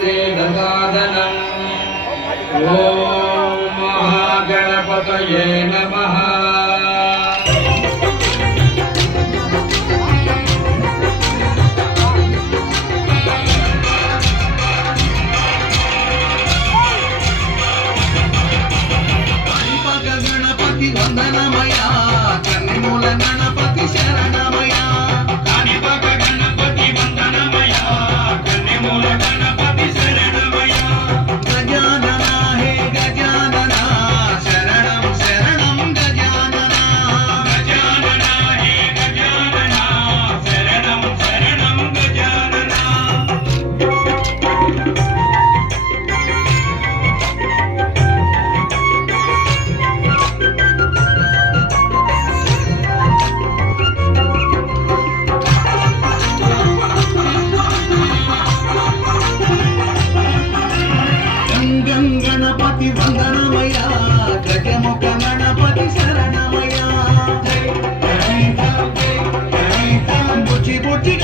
ोतिभिश्चेदसादनम् ॐ महागणपतये नमः గణపతి వందనమయా గజముఖ గణపతి శరణమయా బుచి బుచి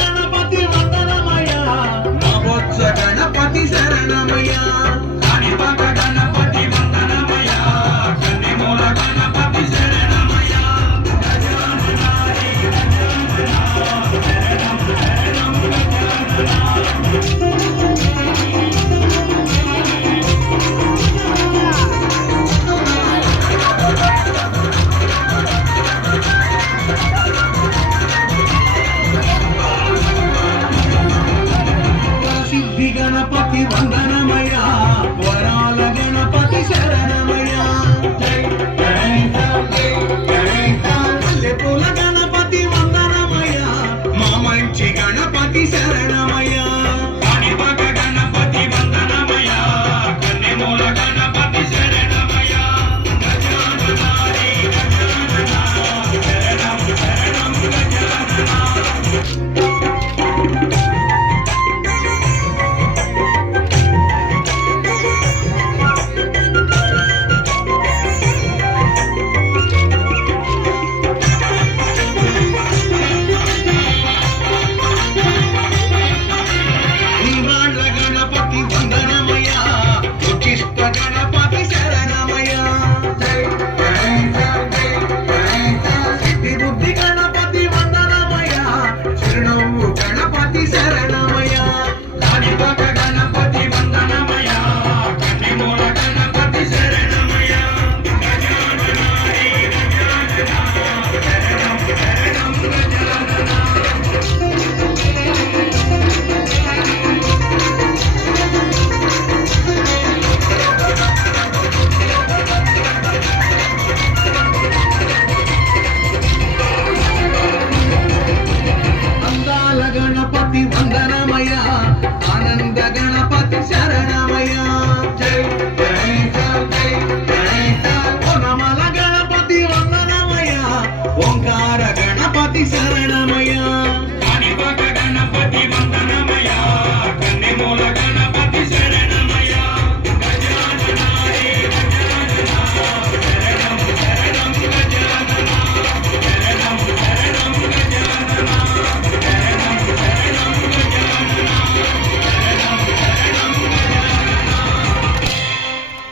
గణపతి వందనమయ ఆనంద గణపతి శరణమయ